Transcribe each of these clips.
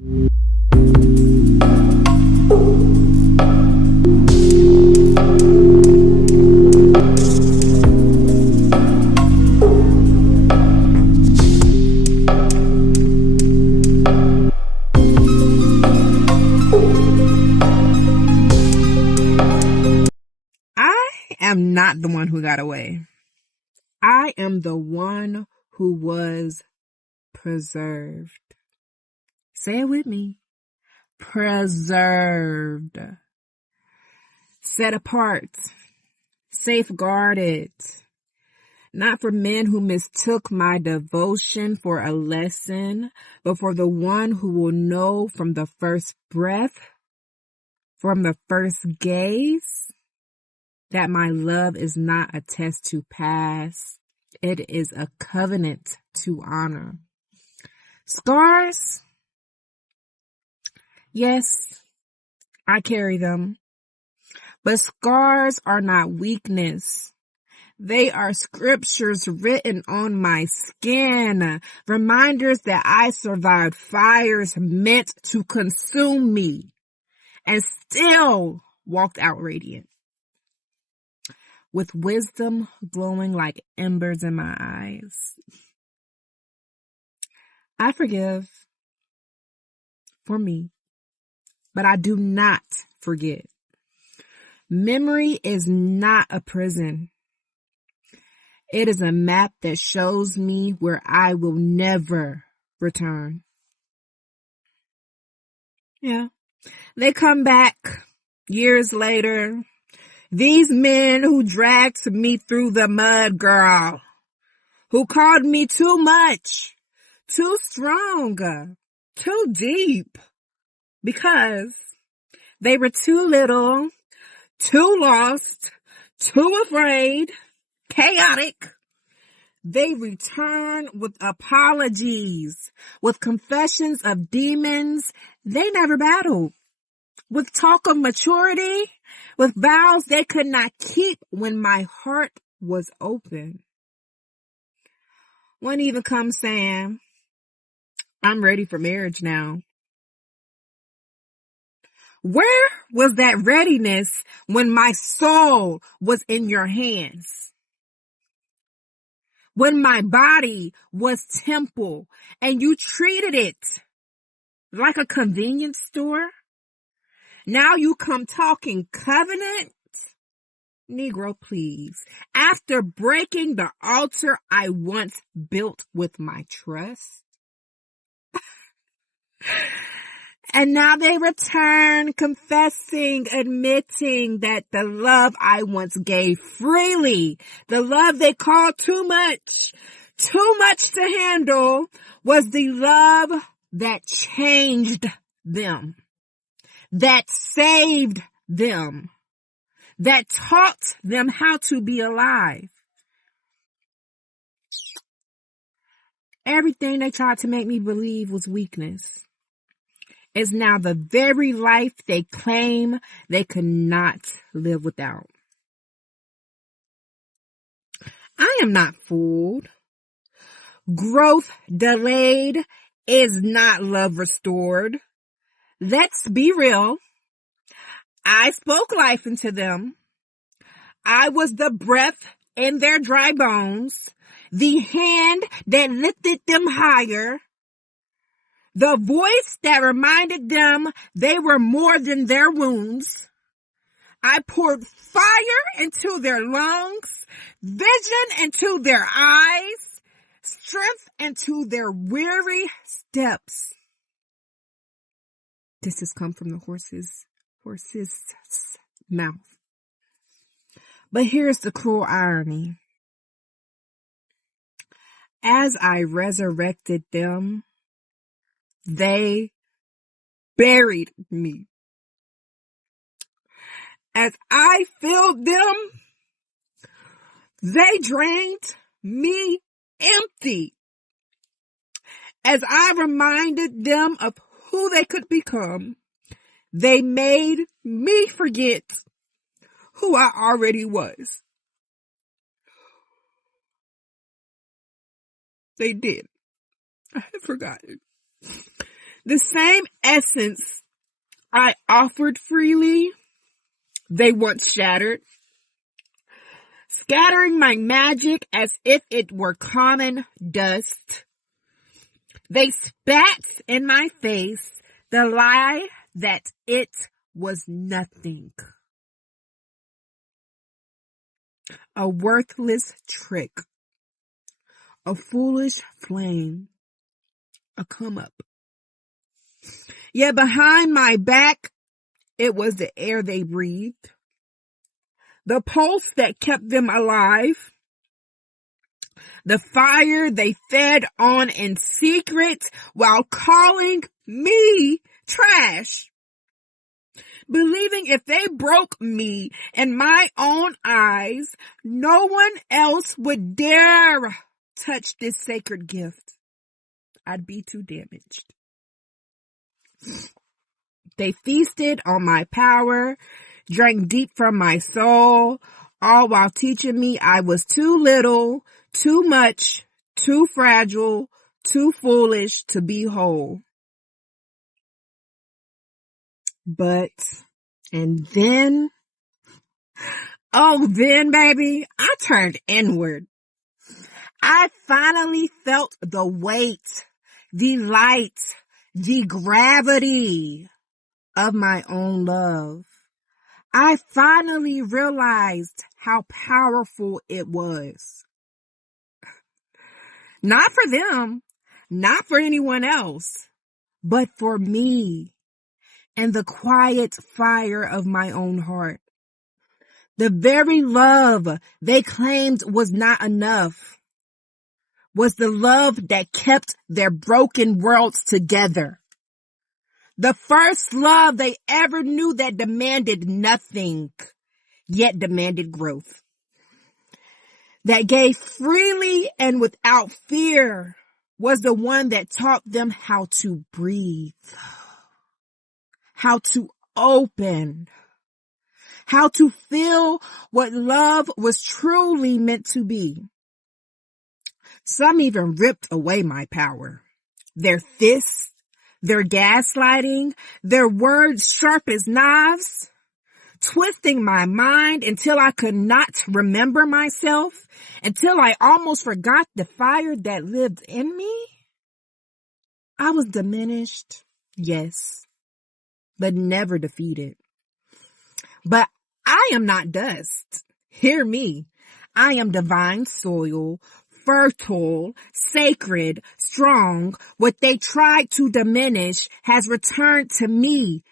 I'm not the one who got away. I am the one who was preserved. Say it with me. Preserved. Set apart. Safeguarded. Not for men who mistook my devotion for a lesson, but for the one who will know from the first breath, from the first gaze, that my love is not a test to pass. It is a covenant to honor. Scars? Yes, I carry them. But scars are not weakness. They are scriptures written on my skin. Reminders that I survived fires meant to consume me and still walked out radiant, with wisdom glowing like embers in my eyes. I forgive for me, but I do not forget. Memory is not a prison. It is a map that shows me where I will never return. Yeah, they come back years later. These men who dragged me through the mud, girl, who called me too much, too strong, too deep, because they were too little, too lost, too afraid, chaotic. They return with apologies, with confessions of demons they never battled, with talk of maturity, with vows they could not keep when my heart was open. One even comes saying, I'm ready for marriage now. Where was that readiness when my soul was in your hands? When my body was temple and you treated it like a convenience store? Now you come talking covenant? Negro, please. After breaking the altar I once built with my trust? And now they return confessing, admitting that the love I once gave freely, the love they called too much to handle, was the love that changed them, that saved them, that taught them how to be alive. Everything they tried to make me believe was weakness is now the very life they claim they could not live without. I am not fooled. Growth delayed is not love restored. Let's be real. I spoke life into them. I was the breath in their dry bones, the hand that lifted them higher, the voice that reminded them they were more than their wounds. I poured fire into their lungs, vision into their eyes, strength into their weary steps. This has come from the horse's mouth. But here's the cruel irony. As I resurrected them, they buried me. As I filled them, they drained me empty. As I reminded them of who they could become, they made me forget who I already was. They did. I had forgotten The same essence I offered freely, they once shattered, scattering my magic as if it were common dust. They spat in my face the lie that it was nothing. A worthless trick, a foolish flame, a come up. Yet behind my back, it was the air they breathed, the pulse that kept them alive, the fire they fed on in secret while calling me trash, believing if they broke me in my own eyes, no one else would dare touch this sacred gift. I'd be too damaged. They feasted on my power, drank deep from my soul, all while teaching me I was too little, too much, too fragile, too foolish to be whole. And then, baby, I turned inward. I finally felt the weight, the light, the gravity of my own love. I finally realized how powerful it was. Not for them, not for anyone else, but for me and the quiet fire of my own heart. The very love they claimed was not enough was the love that kept their broken worlds together. The first love they ever knew that demanded nothing, yet demanded growth. That gave freely and without fear was the one that taught them how to breathe, how to open, how to feel what love was truly meant to be. Some even ripped away my power, their fists, their gaslighting, their words sharp as knives, twisting my mind until I could not remember myself, until I almost forgot the fire that lived in me. I was diminished, yes, but never defeated. But I am not dust. Hear me. I am divine soil, fertile, sacred, strong. What they tried to diminish has returned to me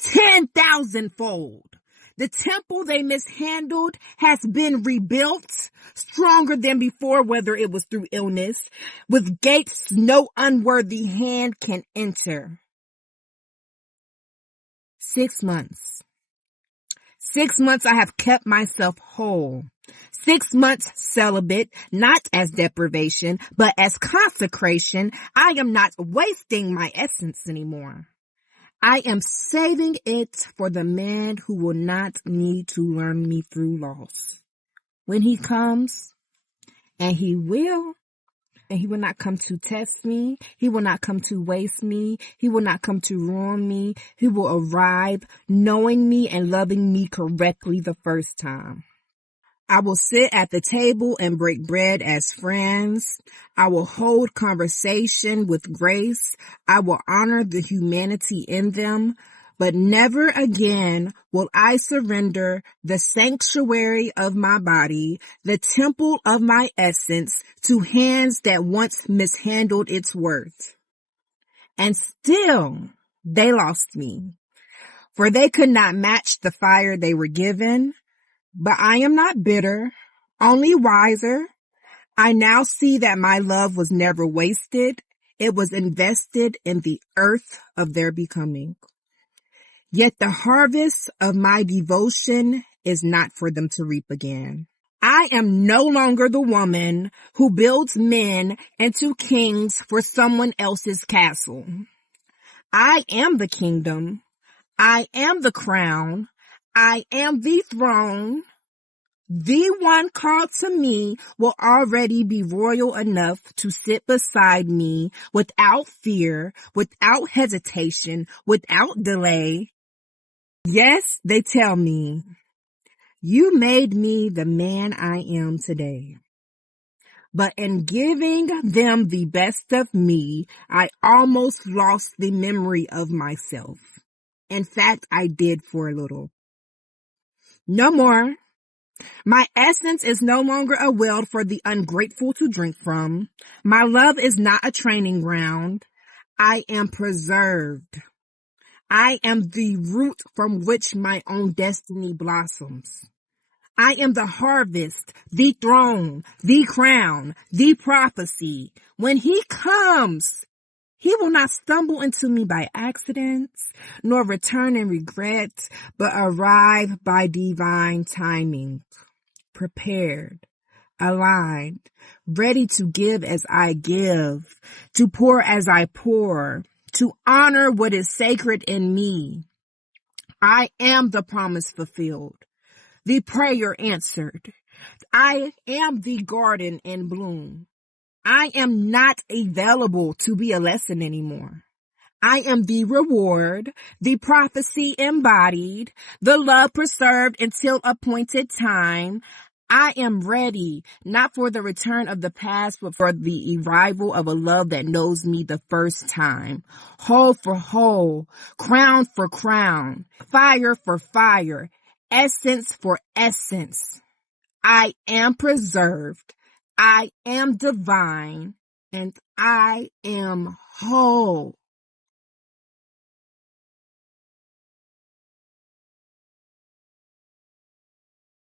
10,000-fold. The temple they mishandled has been rebuilt, stronger than before, whether it was through illness, with gates no unworthy hand can enter. 6 months. 6 months I have kept myself whole. 6 months celibate, not as deprivation, but as consecration. I am not wasting my essence anymore. I am saving it for the man who will not need to learn me through loss. When he comes, and he will not come to test me. He will not come to waste me. He will not come to ruin me. He will arrive knowing me and loving me correctly the first time. I will sit at the table and break bread as friends. I will hold conversation with grace. I will honor the humanity in them. But never again will I surrender the sanctuary of my body, the temple of my essence, to hands that once mishandled its worth. And still, they lost me, for they could not match the fire they were given. But I am not bitter, only wiser. I now see that my love was never wasted. It was invested in the earth of their becoming. Yet the harvest of my devotion is not for them to reap again. I am no longer the woman who builds men into kings for someone else's castle. I am the kingdom. I am the crown. I am the throne. The one called to me will already be royal enough to sit beside me without fear, without hesitation, without delay. Yes, they tell me, you made me the man I am today. But in giving them the best of me, I almost lost the memory of myself. In fact, I did for a little. No more. My essence is no longer a well for the ungrateful to drink from. My love is not a training ground. I am preserved. I am the root from which my own destiny blossoms. I am the harvest, the throne, the crown, the prophecy. When he comes, he will not stumble into me by accidents, nor return in regret, but arrive by divine timing, prepared, aligned, ready to give as I give, to pour as I pour, to honor what is sacred in me. I am the promise fulfilled, the prayer answered. I am the garden in bloom. I am not available to be a lesson anymore. I am the reward, the prophecy embodied, the love preserved until appointed time. I am ready, not for the return of the past, but for the arrival of a love that knows me the first time. Whole for whole, crown for crown, fire for fire, essence for essence. I am preserved. I am divine, and I am whole.